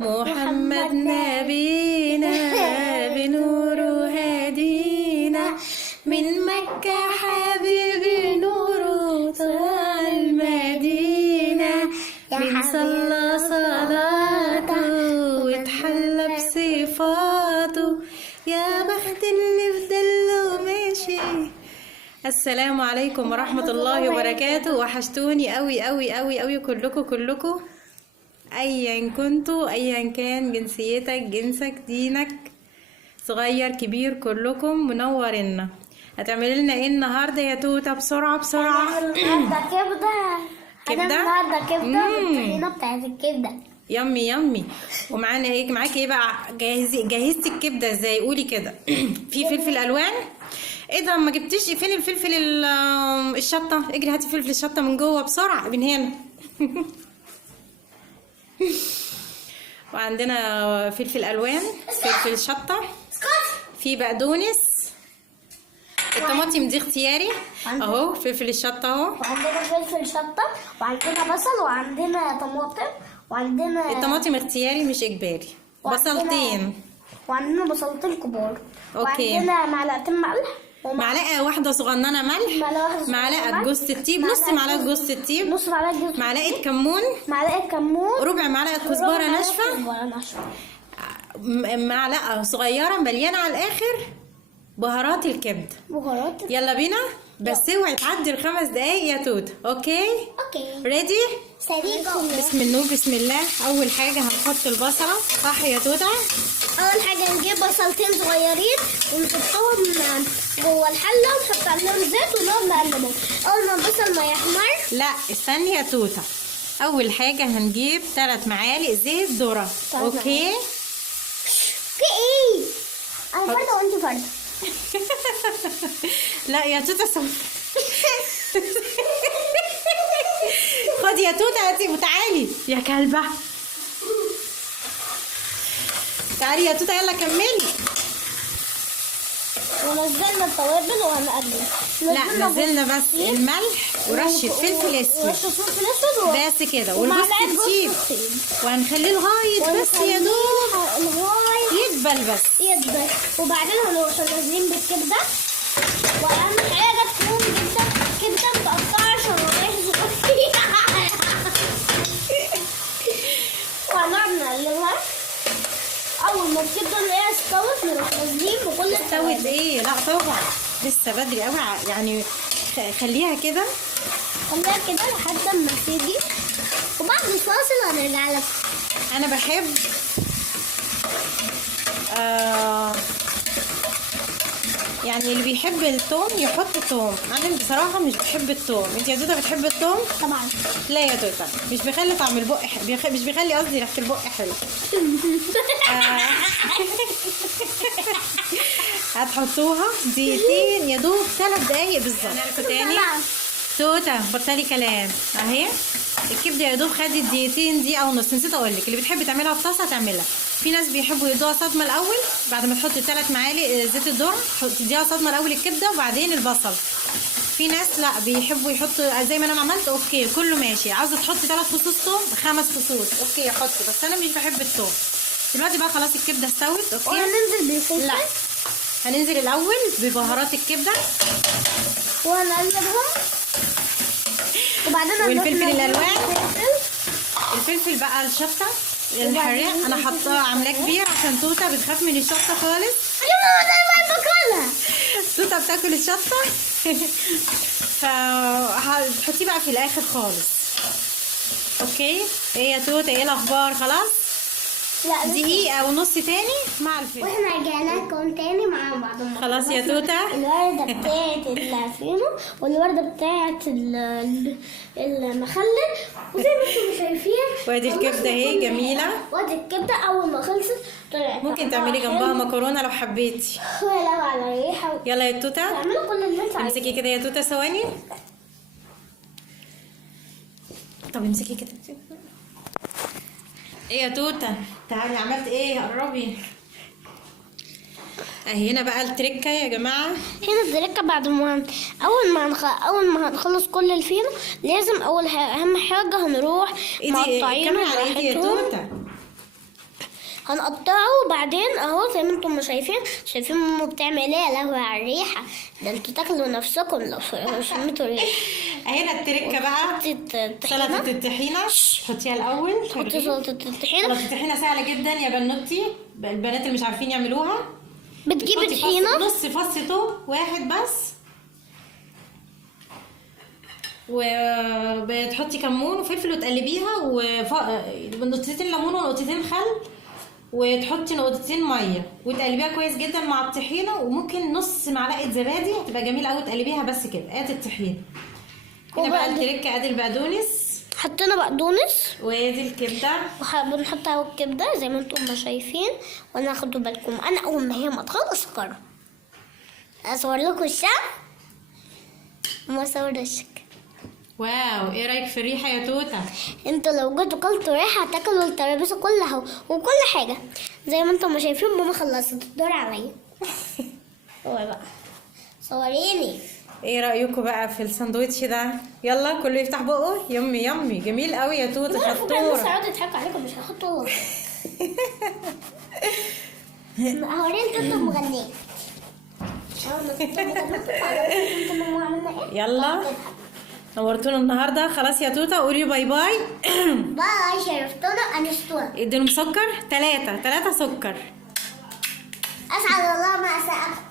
محمد نبينا بنوره هدينا من مكة حبيبي نوره طلع المدينة من صلى صلاته واتحلى بصفاته يا بخت اللي في دله ماشي. السلام عليكم ورحمة الله وبركاته. وحشتوني قوي قوي قوي قوي كلكم ايا كنتوا، ايا كان جنسيتك، جنسك، دينك، صغير كبير، كلكم منورنا. هتعملي لنا ايه النهارده يا توته؟ بسرعه النهارده كبده النهارده كبده والطحينه بتاعت الكبده. يمي يمي. ومعانا ايه؟ معاكي ايه بقى؟ جهزتي الكبده ازاي؟ قولي كده. في فلفل الوان. ايه ده ما جبتيش؟ فين الفلفل الشطه؟ اجري هاتي فلفل الشطه من جوه بسرعه من هنا. وعندنا فلفل الوان، فلفل شطه، في بقدونس، الطماطم دي اختياري اهو، فلفل الشطه اهو، وعندنا فلفل شطه وعندنا بصل وعندنا طماطم وعندنا الطماطم اختياري مش اجباري، بصلتين وعندنا بصلتين كبار. اوكي. وعندنا معلقتين ملح معلقه واحده صغننه ملح، معلقه جوز الطيب، نص معلقه جوز الطيب، معلقه كمون، ربع معلقه كزبره ناشفه، معلقه صغيره مليانه على الاخر بهارات الكبده. يلا بينا، بس اوعي تعدي ال5 دقايق يا توته. اوكي ريدي. بسم الله بسم الله. اول حاجه هنحط البصله، صح يا توته؟ اول حاجه نجيب بصلتين صغيرين ونحطهم جوه الحله ونحط عليهم زيت ونقعد نقلبهم. اول ما البصل ما يحمر، لا استني يا توته، اول حاجه هنجيب 3 معالق زيت ذره. اوكي. في ايه؟ انا فرده وانت فرده. لا يا توته خدي يا توته هاتي وتعالي يا كلبه. تعالي يا توته يلا كملي. ونزلنا التوابل وهنقلب. لا نزلنا بس الملح ورشه فلفل اسود بس كده، والجوز الطيب، وهنخليه لغايه بس يا دوب يدبل بس يدبل. وبعدين هنروح نازلين بالكبده، واهم حاجه تكون جدا كبده متقطعه شرايح صغيره. وهنقعد نقلبها. اول ما الكبده نلاقيها استوت نروح نازلين بكل استوت. ايه لا طبعا لسه بدري قوي يعني، خليها كده لحد ما تيجي، وبعد الفاصل هنرجع لك. انا بحب يعني اللي بيحب الثوم يحط ثوم. انا بصراحه مش بحب الثوم. انت يا توته بتحب الثوم؟ طبعا. لا يا توته مش بيخلي طعم البق مش بيخلي قصدي ريحه البق حلو. هتحطوها دقيقتين يا دوب، 3 دقايق بالظبط. هنعرف تاني توته بطلي كلام اهي. الكبده يا دوب خدت دقيقتين دي او نص. نسيت اقول لك، اللي بتحب تعملها في طاسه تعملها. في ناس بيحبوا يدوها صدمه الاول بعد ما تحط 3 معالق زيت الذره، تديها صدمه الاول الكبده وبعدين البصل. في ناس لا بيحبوا يحطوا زي ما انا عملت. اوكي كله ماشي. عاوزه تحطي 3 فصوص ثوم 5 فصوص اوكي حطي، بس انا مش بحب الثوم. دلوقتي بقى خلاص الكبده استوت. اوكي وهننزل بالفلفل. لا هننزل الاول ببهارات الكبده وهنقلبهم، وبعدين والفلفل الالوان، الفلفل بقى الشطه الحراق انا حاطاه عاملاه كبير عشان توته بتخاف من الشطه خالص. توته بتاكل الشطه. فهتحطيه بقى في الاخر خالص. اوكي. ايه يا توته ايه الاخبار؟ خلاص دقيقه ونص تاني مع الفلفل واحنا رجعنا لكم تاني مع بعض. خلاص يا توته. الورده بتاعت الفينو والورده بتاعت المخلل، وزي ما انتم شايفين وادي الكبده اهي جميله. وادي الكبده اول ما خلصت طلعت. ممكن تعملي جنبها مكرونه لو حبيتي. ولو على ريحه. يلا يا توته تعملوا كل اللي انتوا عايزينه. امسكي كده يا توته ثواني. طب امسكي كده. ايه يا توته تعالي عملت ايه؟ قربي اهي. هنا بقى التركه يا جماعه. هنا التركه بعد ما اول ما هنخلص كل الفينو لازم اهم حاجه هنروح مقطعينه على ايدي يا توته. هنقطعه وبعدين اهو زي ما انتم ما شايفين ماما بتعمل ايه. يا لهوي على الريحه، ده انتوا تاكلوا نفسكم لو شميتوا الريحه. هنا التركه بقى سلطه الطحينه. حطيها الاول. حطي سلطه الطحينه. سلطه الطحينه سهله جدا يا بنوتي، البنات اللي مش عارفين يعملوها. بتجيبي طحينه نص فص توم واحد بس، وبتحطي كمون وفلفل وتقلبيها، ونقطتين ليمون ونقطتين خل، وتحطي نقطتين ميه وتقلبيها كويس جدا مع الطحينه، وممكن نص معلقه زبادي هتبقى جميله قوي. تقلبيها بس كده. ادي الطحينه. هنا بقى التركه. ادي البقدونس، حطينا بقدونس، وادي الكبده. بنحط اهو الكبده زي ما انتم ما شايفين. وانا خدوا بالكم انا اول ما هي ما تخلص اقرا اصور لكم الشعر وما اصور وشك. واو، ايه رايك في الريحه يا توته؟ انتوا لو جيتوا كلتوا ريحه هتاكلوا الترابيزه كلها وكل حاجه. زي ما انتم ما شايفين ماما خلصت الدور عليا. هو بقى صوريني. ايه رايكم بقى في الساندوتش ده؟ يلا كله يفتح بقه. يمي يمي، جميل قوي يا توته، شطوره. الناس هيقعدوا يضحكوا عليكم، مش هيحطوا والله. هوريني توته مغنيه. يلا نورتونا النهارده. خلاص يا توته قولي باي باي. باي، شرفتونا انستونا. اديلهم سكر 3 سكر. اسعد الله ما اسعدكم.